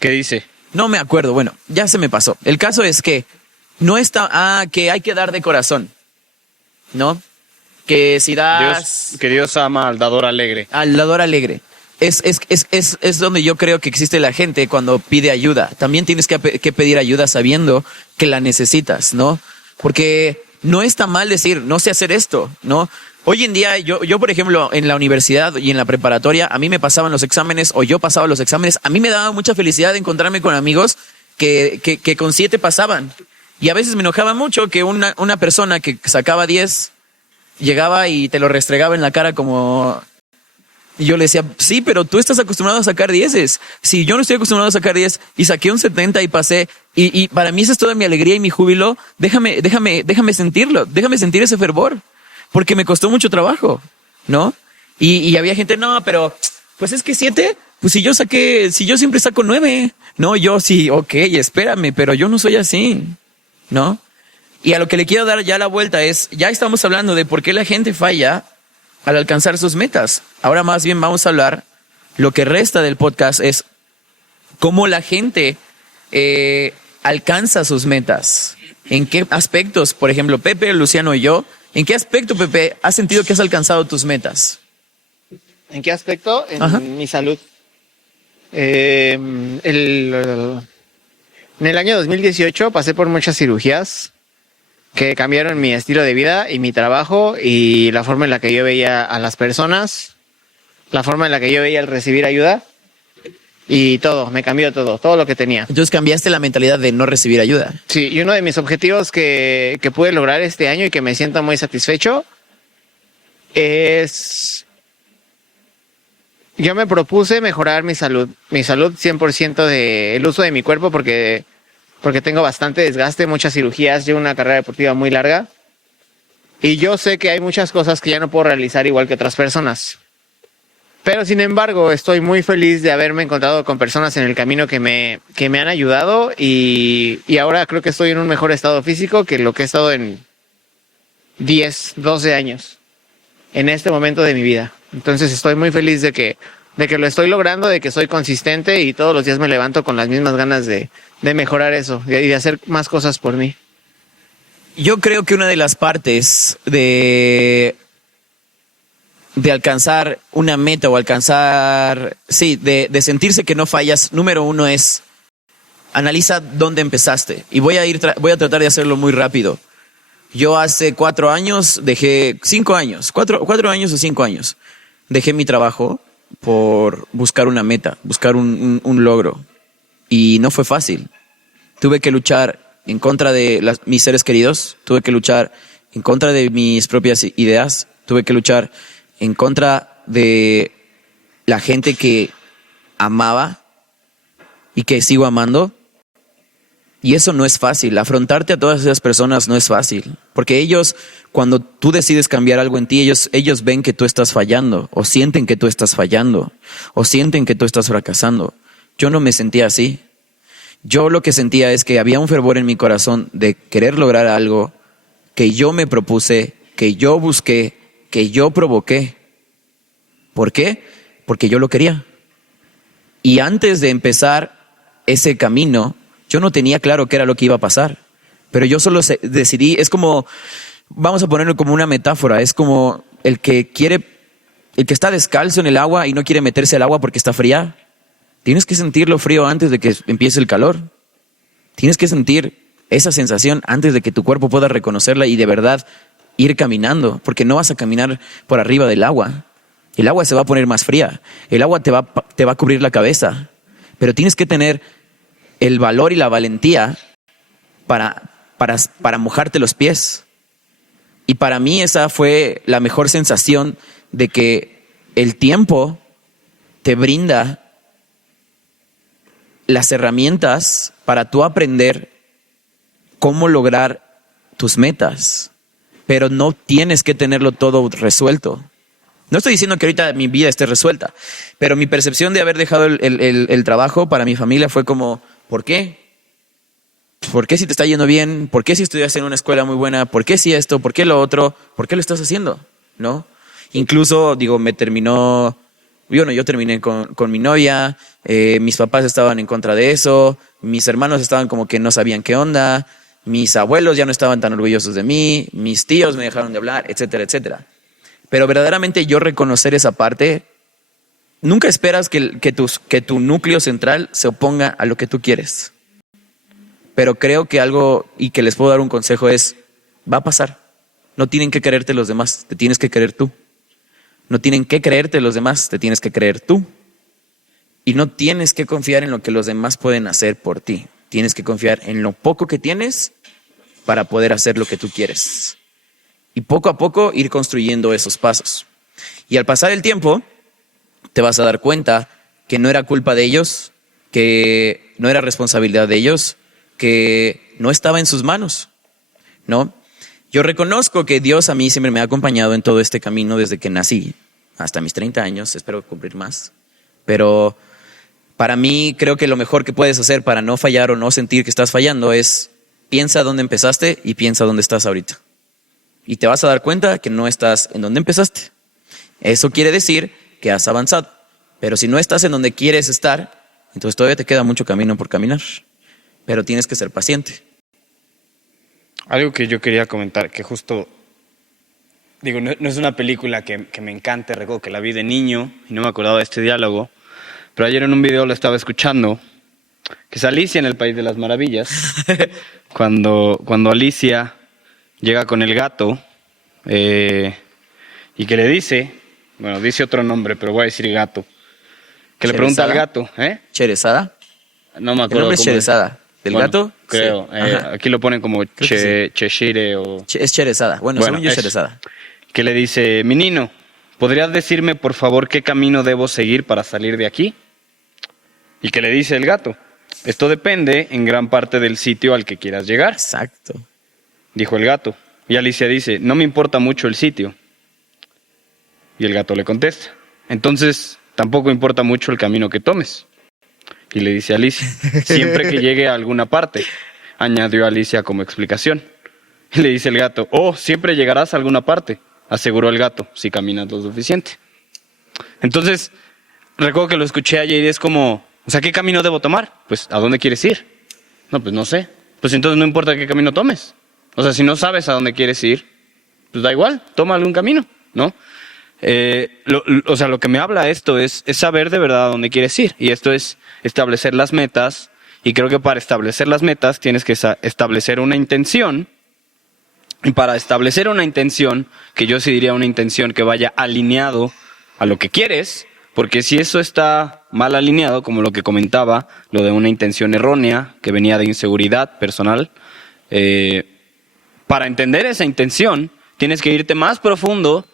¿Qué dice? No me acuerdo, bueno, ya se me pasó. El caso es que no está, que hay que dar de corazón, ¿no? Que si das... Que Dios ama al dador alegre. Al dador alegre. Es donde yo creo que existe la gente cuando pide ayuda. También tienes que pedir ayuda sabiendo que la necesitas, ¿no? Porque no está mal decir, no sé hacer esto, ¿no? Hoy en día, yo, por ejemplo, en la universidad y en la preparatoria, a mí me pasaban los exámenes o yo pasaba los exámenes. A mí me daba mucha felicidad de encontrarme con amigos que con 7 pasaban. Y a veces me enojaba mucho que una persona que sacaba 10 llegaba y te lo restregaba en la cara como... Y yo le decía, sí, pero tú estás acostumbrado a sacar 10. Si yo no estoy acostumbrado a sacar 10 y saqué un 70 y pasé, y para mí esa es toda mi alegría y mi júbilo, déjame sentirlo, déjame sentir ese fervor, porque me costó mucho trabajo, ¿no? Y había gente, no, pero pues es que 7, pues si yo siempre saco 9, no, yo sí, ok, espérame, pero yo no soy así, ¿no? Y a lo que le quiero dar ya la vuelta es, ya estamos hablando de por qué la gente falla al alcanzar sus metas. Ahora más bien vamos a hablar, lo que resta del podcast es cómo la gente alcanza sus metas. ¿En qué aspectos? Por ejemplo, Pepe, Luciano y yo, ¿en qué aspecto, Pepe, has sentido que has alcanzado tus metas? ¿En qué aspecto? Ajá. En mi salud. En el año 2018 pasé por muchas cirugías que cambiaron mi estilo de vida y mi trabajo y la forma en la que yo veía a las personas, la forma en la que yo veía el recibir ayuda y todo, me cambió todo lo que tenía. Entonces cambiaste la mentalidad de no recibir ayuda. Sí, y uno de mis objetivos que pude lograr este año y que me siento muy satisfecho es... Yo me propuse mejorar mi salud 100% del uso de mi cuerpo porque tengo bastante desgaste, muchas cirugías, llevo una carrera deportiva muy larga y yo sé que hay muchas cosas que ya no puedo realizar igual que otras personas. Pero sin embargo, estoy muy feliz de haberme encontrado con personas en el camino que me han ayudado y ahora creo que estoy en un mejor estado físico que lo que he estado en 10, 12 años en este momento de mi vida. Entonces estoy muy feliz de que lo estoy logrando, de que soy consistente y todos los días me levanto con las mismas ganas de mejorar eso y de hacer más cosas por mí. Yo creo que una de las partes de alcanzar una meta o de sentirse que no fallas, número 1 es analiza dónde empezaste. Y voy a tratar de hacerlo muy rápido. Yo hace 4 años dejé, 5 años, 4 años o 5 años, dejé mi trabajo por buscar una meta, buscar un logro. Y no fue fácil. Tuve que luchar en contra de mis seres queridos, tuve que luchar en contra de mis propias ideas, tuve que luchar en contra de la gente que amaba y que sigo amando. Y eso no es fácil. Afrontarte a todas esas personas no es fácil. Porque ellos, cuando tú decides cambiar algo en ti, ellos ven que tú estás fallando, o sienten que tú estás fallando, o sienten que tú estás fracasando. Yo no me sentía así. Yo lo que sentía es que había un fervor en mi corazón de querer lograr algo que yo me propuse, que yo busqué, que yo provoqué. ¿Por qué? Porque yo lo quería. Y antes de empezar ese camino, yo no tenía claro qué era lo que iba a pasar. Pero yo solo decidí, es como, vamos a ponerlo como una metáfora, es como el que está descalzo en el agua y no quiere meterse al agua porque está fría. Tienes que sentirlo frío antes de que empiece el calor. Tienes que sentir esa sensación antes de que tu cuerpo pueda reconocerla y de verdad ir caminando, porque no vas a caminar por arriba del agua. El agua se va a poner más fría, el agua te va a cubrir la cabeza, pero tienes que tener el valor y la valentía para mojarte los pies. Y para mí esa fue la mejor sensación de que el tiempo te brinda las herramientas para tú aprender cómo lograr tus metas, pero no tienes que tenerlo todo resuelto. No estoy diciendo que ahorita mi vida esté resuelta, pero mi percepción de haber dejado el trabajo para mi familia fue como, ¿por qué? ¿Por qué si te está yendo bien? ¿Por qué si estudias en una escuela muy buena? ¿Por qué si esto? ¿Por qué lo otro? ¿Por qué lo estás haciendo? ¿No? Incluso, digo, yo terminé con mi novia, mis papás estaban en contra de eso, mis hermanos estaban como que no sabían qué onda, mis abuelos ya no estaban tan orgullosos de mí, mis tíos me dejaron de hablar, etcétera, etcétera. Pero verdaderamente yo reconocer esa parte, nunca esperas que tu núcleo central se oponga a lo que tú quieres. Pero creo que algo, y que les puedo dar un consejo, es, va a pasar. No tienen que creerte los demás, te tienes que creer tú. No tienen que creerte los demás, te tienes que creer tú. Y no tienes que confiar en lo que los demás pueden hacer por ti. Tienes que confiar en lo poco que tienes para poder hacer lo que tú quieres. Y poco a poco ir construyendo esos pasos. Y al pasar el tiempo, te vas a dar cuenta que no era culpa de ellos, que no era responsabilidad de ellos, que no estaba en sus manos, ¿no? Yo reconozco que Dios a mí siempre me ha acompañado en todo este camino desde que nací, hasta mis 30 años, espero cumplir más. Pero para mí creo que lo mejor que puedes hacer para no fallar o no sentir que estás fallando es piensa dónde empezaste y piensa dónde estás ahorita. Y te vas a dar cuenta que no estás en donde empezaste. Eso quiere decir que has avanzado. Pero si no estás en donde quieres estar, entonces todavía te queda mucho camino por caminar. Pero tienes que ser paciente. Algo que yo quería comentar, que justo, digo, no es una película que me encante, recuerdo que la vi de niño y no me acordaba de este diálogo, pero ayer en un video lo estaba escuchando, que es Alicia en el País de las Maravillas, cuando Alicia llega con el gato y que le dice, bueno, dice otro nombre, pero voy a decir gato, que le pregunta al gato, ¿Cherezada? No me acuerdo. El nombre es Cherezada. ¿Del gato? Creo. Sí. Aquí lo ponen como Cheshire o... Es Cherezada. Bueno, según yo es Cherezada. Que le dice, mi niño, ¿podrías decirme por favor qué camino debo seguir para salir de aquí? Y que le dice el gato, esto depende en gran parte del sitio al que quieras llegar. Exacto. Dijo el gato. Y Alicia dice, no me importa mucho el sitio. Y el gato le contesta, entonces tampoco importa mucho el camino que tomes. Y le dice a Alicia, siempre que llegue a alguna parte, añadió Alicia como explicación. Y le dice el gato, oh, siempre llegarás a alguna parte, aseguró el gato, si caminas lo suficiente. Entonces, recuerdo que lo escuché ayer y es como, o sea, ¿qué camino debo tomar? Pues, ¿a dónde quieres ir? No, pues no sé. Pues entonces no importa qué camino tomes. O sea, si no sabes a dónde quieres ir, pues da igual, toma algún camino, ¿no? O sea, lo que me habla esto es saber de verdad a dónde quieres ir. Y esto es establecer las metas. Y creo que para establecer las metas tienes que establecer una intención. Y para establecer una intención, que yo sí diría una intención que vaya alineado a lo que quieres, porque si eso está mal alineado, como lo que comentaba, lo de una intención errónea que venía de inseguridad personal, para entender esa intención tienes que irte más profundo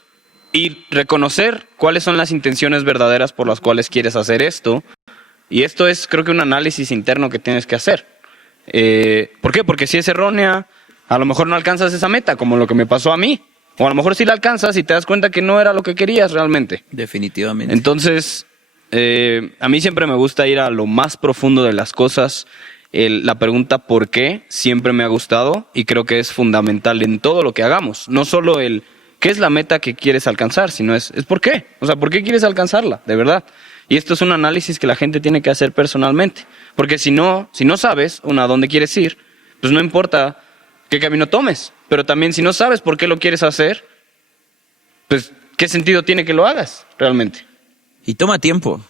y reconocer cuáles son las intenciones verdaderas por las cuales quieres hacer esto. Y esto es, creo que un análisis interno que tienes que hacer. ¿Por qué? Porque si es errónea, a lo mejor no alcanzas esa meta, como lo que me pasó a mí. O a lo mejor sí la alcanzas y te das cuenta que no era lo que querías realmente. Definitivamente. Entonces, a mí siempre me gusta ir a lo más profundo de las cosas. La pregunta ¿por qué? Siempre me ha gustado y creo que es fundamental en todo lo que hagamos. No solo el ¿qué es la meta que quieres alcanzar? Sino es ¿por qué? O sea, ¿por qué quieres alcanzarla? De verdad. Y esto es un análisis que la gente tiene que hacer personalmente. Porque si no sabes, a dónde quieres ir, pues no importa qué camino tomes. Pero también si no sabes por qué lo quieres hacer, pues ¿qué sentido tiene que lo hagas realmente? Y toma tiempo.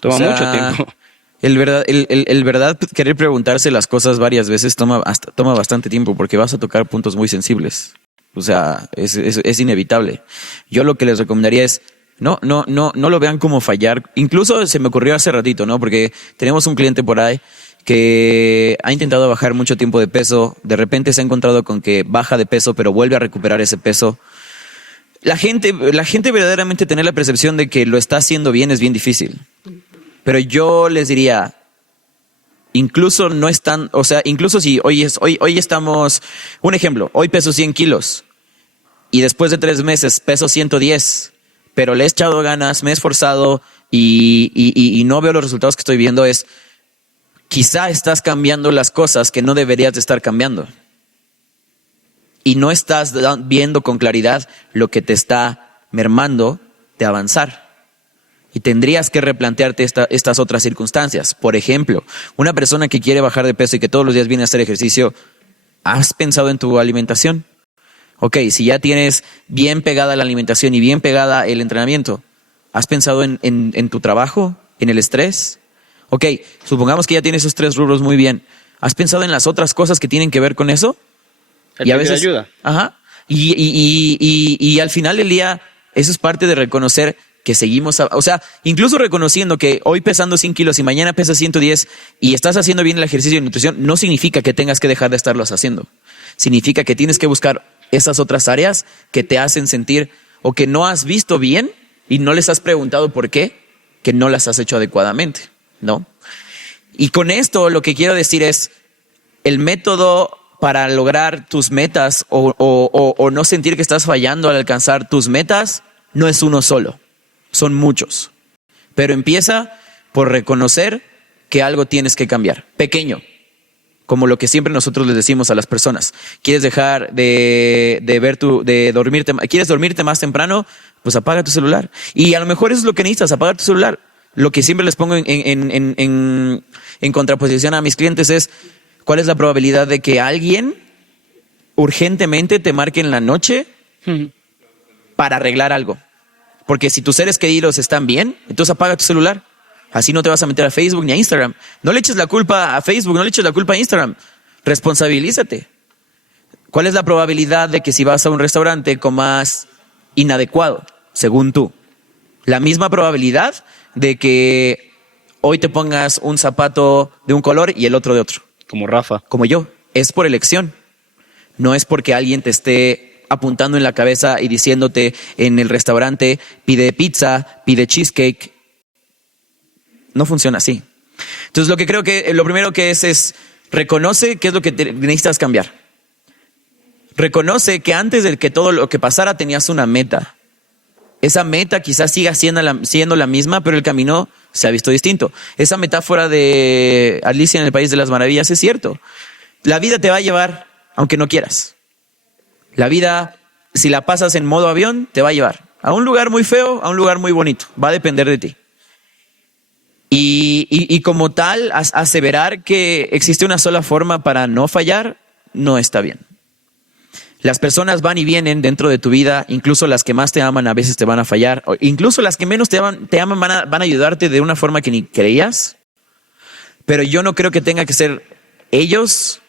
Toma O sea, mucho tiempo. El verdad querer preguntarse las cosas varias veces toma bastante tiempo porque vas a tocar puntos muy sensibles. O sea, es inevitable. Yo lo que les recomendaría es no lo vean como fallar. Incluso se me ocurrió hace ratito, ¿no? Porque tenemos un cliente por ahí que ha intentado bajar mucho tiempo de peso. De repente se ha encontrado con que baja de peso, pero vuelve a recuperar ese peso. La gente verdaderamente tener la percepción de que lo está haciendo bien es bien difícil. Pero yo les diría, incluso no están, o sea, incluso si hoy estamos, un ejemplo, hoy peso 100 kilos y después de 3 meses peso 110, pero le he echado ganas, me he esforzado y no veo los resultados que estoy viendo, quizá estás cambiando las cosas que no deberías de estar cambiando. Y no estás viendo con claridad lo que te está mermando de avanzar. Y tendrías que replantearte estas otras circunstancias. Por ejemplo, una persona que quiere bajar de peso y que todos los días viene a hacer ejercicio, ¿has pensado en tu alimentación? Ok, si ya tienes bien pegada la alimentación y bien pegada el entrenamiento, ¿has pensado en tu trabajo? ¿En el estrés? Ok, supongamos que ya tienes esos 3 rubros muy bien. ¿Has pensado en las otras cosas que tienen que ver con eso? Y a veces ayuda. Ajá. Y al final del día, eso es parte de reconocer que seguimos, o sea, incluso reconociendo que hoy pesando 100 kilos y mañana pesas 110 y estás haciendo bien el ejercicio de nutrición, no significa que tengas que dejar de estarlos haciendo. Significa que tienes que buscar esas otras áreas que te hacen sentir o que no has visto bien y no les has preguntado por qué, que no las has hecho adecuadamente, ¿no? Y con esto lo que quiero decir es, el método para lograr tus metas o no sentir que estás fallando al alcanzar tus metas no es uno solo. Son muchos, pero empieza por reconocer que algo tienes que cambiar, pequeño, como lo que siempre nosotros les decimos a las personas. ¿Quieres dejar quieres dormirte más temprano? Pues apaga tu celular. Y a lo mejor eso es lo que necesitas, apagar tu celular. Lo que siempre les pongo en contraposición a mis clientes es, ¿cuál es la probabilidad de que alguien urgentemente te marque en la noche para arreglar algo? Porque si tus seres queridos están bien, entonces apaga tu celular. Así no te vas a meter a Facebook ni a Instagram. No le eches la culpa a Facebook, no le eches la culpa a Instagram. Responsabilízate. ¿Cuál es la probabilidad de que si vas a un restaurante comas inadecuado, según tú? La misma probabilidad de que hoy te pongas un zapato de un color y el otro de otro. Como Rafa. Como yo. Es por elección. No es porque alguien te esté apuntando en la cabeza y diciéndote en el restaurante, pide pizza, pide cheesecake. No funciona así. Entonces lo primero que es reconoce qué es lo que necesitas cambiar. Reconoce que antes de que todo lo que pasara tenías una meta. Esa meta quizás siga siendo la misma, pero el camino se ha visto distinto. Esa metáfora de Alicia en el País de las Maravillas es cierto. La vida te va a llevar aunque no quieras. La vida, si la pasas en modo avión, te va a llevar a un lugar muy feo, a un lugar muy bonito. Va a depender de ti. Y como tal, aseverar que existe una sola forma para no fallar, no está bien. Las personas van y vienen dentro de tu vida, incluso las que más te aman a veces te van a fallar, o incluso las que menos te aman van a ayudarte de una forma que ni creías. Pero yo no creo que tenga que ser ellos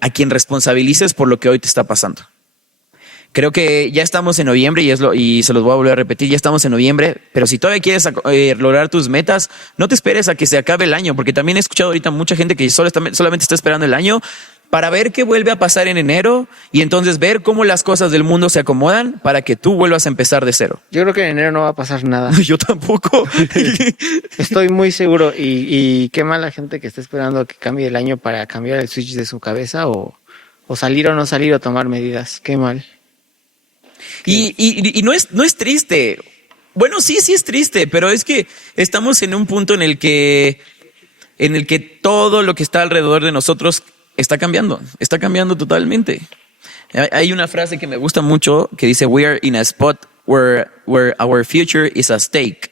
a quien responsabilices por lo que hoy te está pasando. Creo que ya estamos en noviembre y se los voy a volver a repetir, ya estamos en noviembre, pero si todavía quieres lograr tus metas, no te esperes a que se acabe el año, porque también he escuchado ahorita mucha gente que solamente está esperando el año para ver qué vuelve a pasar en enero y entonces ver cómo las cosas del mundo se acomodan para que tú vuelvas a empezar de cero. Yo creo que en enero no va a pasar nada. Yo tampoco. Estoy muy seguro. Y qué mala gente que está esperando que cambie el año para cambiar el switch de su cabeza o salir o no salir o tomar medidas. Qué mal. Y no es triste. Bueno, sí es triste, pero es que estamos en un punto en el que todo lo que está alrededor de nosotros está cambiando totalmente. Hay una frase que me gusta mucho que dice, we are in a spot where our future is at stake.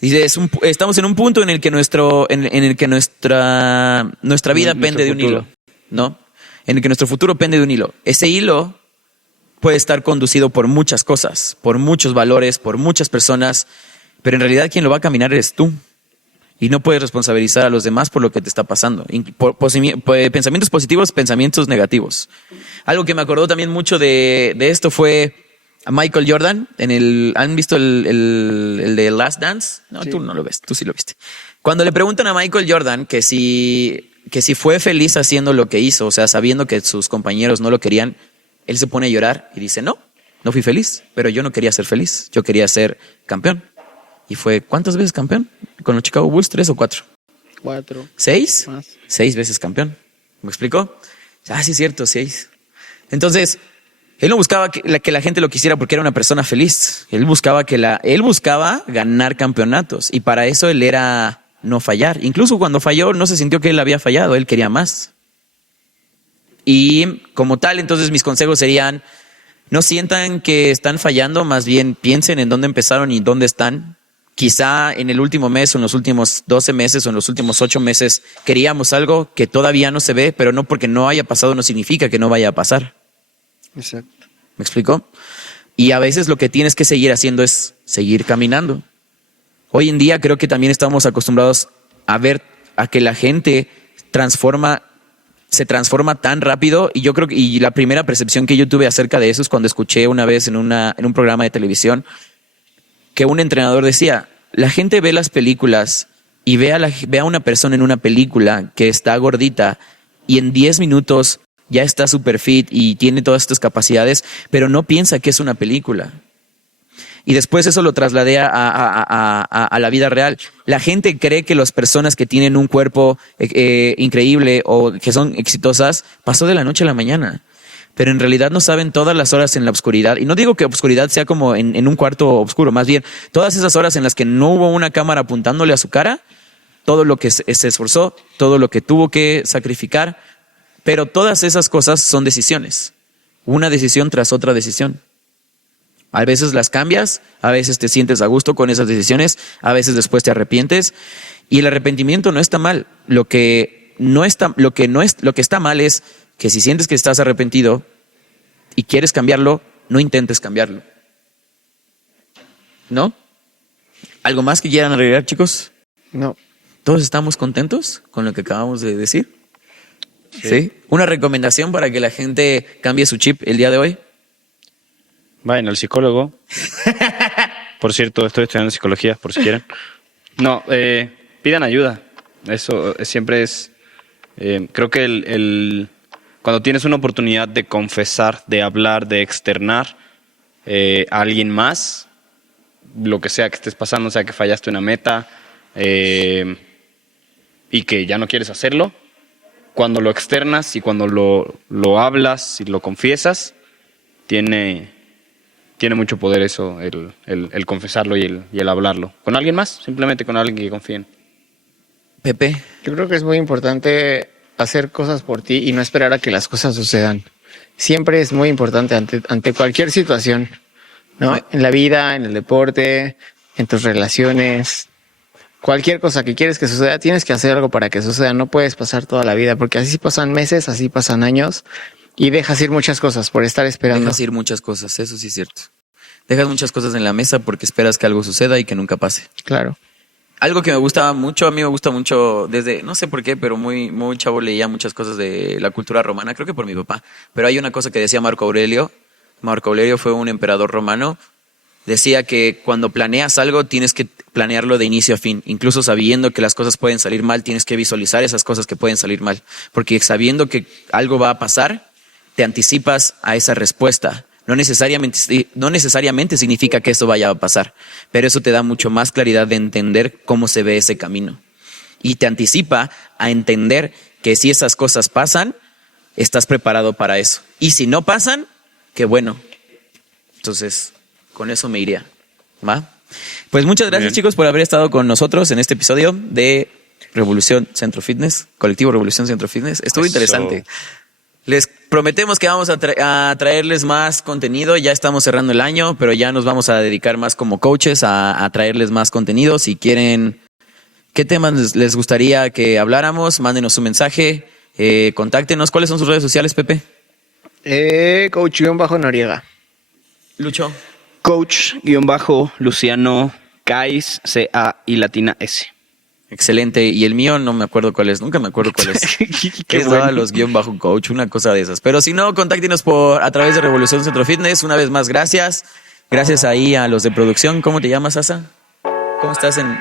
Dice, estamos en un punto en el que nuestra vida pende de un hilo, ¿no? en el que nuestro futuro pende de un hilo. Ese hilo puede estar conducido por muchas cosas, por muchos valores, por muchas personas, pero en realidad quien lo va a caminar eres tú. Y no puedes responsabilizar a los demás por lo que te está pasando. Pensamientos positivos, pensamientos negativos. Algo que me acordó también mucho de esto fue a Michael Jordan. ¿Han visto el de Last Dance? No, sí. Tú no lo ves, tú sí lo viste. Cuando le preguntan a Michael Jordan que si fue feliz haciendo lo que hizo, o sea, sabiendo que sus compañeros no lo querían, él se pone a llorar y dice, no fui feliz, pero yo no quería ser feliz, yo quería ser campeón. Y fue, ¿cuántas veces campeón? Con los Chicago Bulls, 3 o 4. 4. ¿6? Más. 6 veces campeón. ¿Me explicó? Sí, es cierto, 6. Entonces, él no buscaba que la gente lo quisiera porque era una persona feliz. Él buscaba ganar campeonatos. Y para eso él era no fallar. Incluso cuando falló, no se sintió que él había fallado. Él quería más. Y como tal, entonces mis consejos serían, no sientan que están fallando, más bien piensen en dónde empezaron y dónde están. Quizá en el último mes o en los últimos 12 meses o en los últimos 8 meses queríamos algo que todavía no se ve, pero no porque no haya pasado no significa que no vaya a pasar. Exacto. ¿Me explico? Y a veces lo que tienes que seguir haciendo es seguir caminando. Hoy en día creo que también estamos acostumbrados a ver a que la gente se transforma tan rápido, y yo creo que la primera percepción que yo tuve acerca de eso es cuando escuché una vez en un programa de televisión que un entrenador decía, la gente ve las películas y ve a una persona en una película que está gordita y en 10 minutos ya está super fit y tiene todas estas capacidades, pero no piensa que es una película. Y después eso lo trasladé a la vida real. La gente cree que las personas que tienen un cuerpo increíble o que son exitosas pasó de la noche a la mañana. Pero en realidad no saben todas las horas en la oscuridad. Y no digo que oscuridad sea como en un cuarto oscuro, más bien todas esas horas en las que no hubo una cámara apuntándole a su cara, todo lo que se esforzó, todo lo que tuvo que sacrificar, pero todas esas cosas son decisiones. Una decisión tras otra decisión. A veces las cambias, a veces te sientes a gusto con esas decisiones, a veces después te arrepientes. Y el arrepentimiento no está mal. Lo que está mal es que si sientes que estás arrepentido y quieres cambiarlo, no intentes cambiarlo. ¿No? ¿Algo más que quieran agregar, chicos? No. ¿Todos estamos contentos con lo que acabamos de decir? Sí. ¿Una recomendación para que la gente cambie su chip el día de hoy? Vayan al psicólogo. Por cierto, estoy estudiando psicología, por si quieren. No, pidan ayuda. Eso siempre es... creo que cuando tienes una oportunidad de confesar, de hablar, de externar a alguien más, lo que sea que estés pasando, sea que fallaste una meta y que ya no quieres hacerlo, cuando lo externas y cuando lo hablas y lo confiesas, tiene mucho poder eso, el confesarlo y el hablarlo. ¿Con alguien más? Simplemente con alguien que confíen. Pepe. Yo creo que es muy importante hacer cosas por ti y no esperar a que las cosas sucedan. Siempre es muy importante ante cualquier situación, ¿no? En la vida, en el deporte, en tus relaciones, cualquier cosa que quieres que suceda, tienes que hacer algo para que suceda. No puedes pasar toda la vida, porque así pasan meses, así pasan años y dejas ir muchas cosas por estar esperando. Dejas ir muchas cosas, eso sí es cierto. Dejas muchas cosas en la mesa porque esperas que algo suceda y que nunca pase. Claro. Algo que me gusta mucho, a mí me gusta mucho desde, no sé por qué, pero muy, muy chavo leía muchas cosas de la cultura romana, creo que por mi papá. Pero hay una cosa que decía Marco Aurelio. Marco Aurelio fue un emperador romano. Decía que cuando planeas algo tienes que planearlo de inicio a fin. Incluso sabiendo que las cosas pueden salir mal, tienes que visualizar esas cosas que pueden salir mal. Porque sabiendo que algo va a pasar, te anticipas a esa respuesta. No necesariamente significa que eso vaya a pasar, pero eso te da mucho más claridad de entender cómo se ve ese camino. Y te anticipa a entender que si esas cosas pasan, estás preparado para eso. Y si no pasan, qué bueno. Entonces, con eso me iría. ¿Va? Pues muchas gracias, chicos, por haber estado con nosotros en este episodio de Revolución Centro Fitness, Colectivo Revolución Centro Fitness. Estuvo interesante. Les prometemos que vamos a traerles más contenido. Ya estamos cerrando el año, pero ya nos vamos a dedicar más como coaches a traerles más contenido. Si quieren, ¿qué temas les gustaría que habláramos? Mándenos un mensaje. Contáctenos. ¿Cuáles son sus redes sociales, Pepe? Coach-Noriega. Lucho. Coach-Luciano Cais, C-A y latina S. Excelente. Y el mío no me acuerdo cuál es. Nunca me acuerdo cuál es. Qué Es bueno. los _coach, una cosa de esas. Pero si no, contáctenos a través de Revolución Centro Fitness. Una vez más, gracias. Gracias ahí a los de producción. ¿Cómo te llamas, Asa? ¿Cómo estás en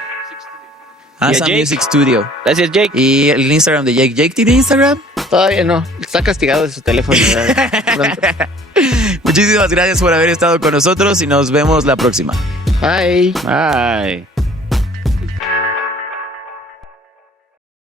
Asa Jake. Music Studio? Gracias, Jake. Y el Instagram de Jake. ¿Jake tiene Instagram? Todavía no. Está castigado de su teléfono. Pronto. Muchísimas gracias por haber estado con nosotros y nos vemos la próxima. Bye. Bye.